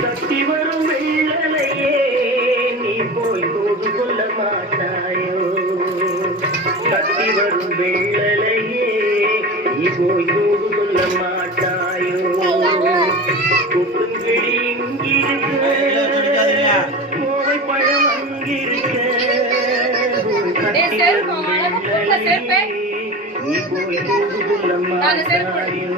கட்டி வரும் வெள்ளலையே நீ போய் தோது கொள்ள மாட்டாயோ கட்டி வரும் வெள்ளலையே நீ போய் தோது கொள்ள மாட்டாயோ குப்புங்கிழி இங்கிருக்க கோவை பழம் அங்கிருக்க கட்டி வரும் வெள்ளலையே நீ போய் தோது கொள்ள மாட்டாயோ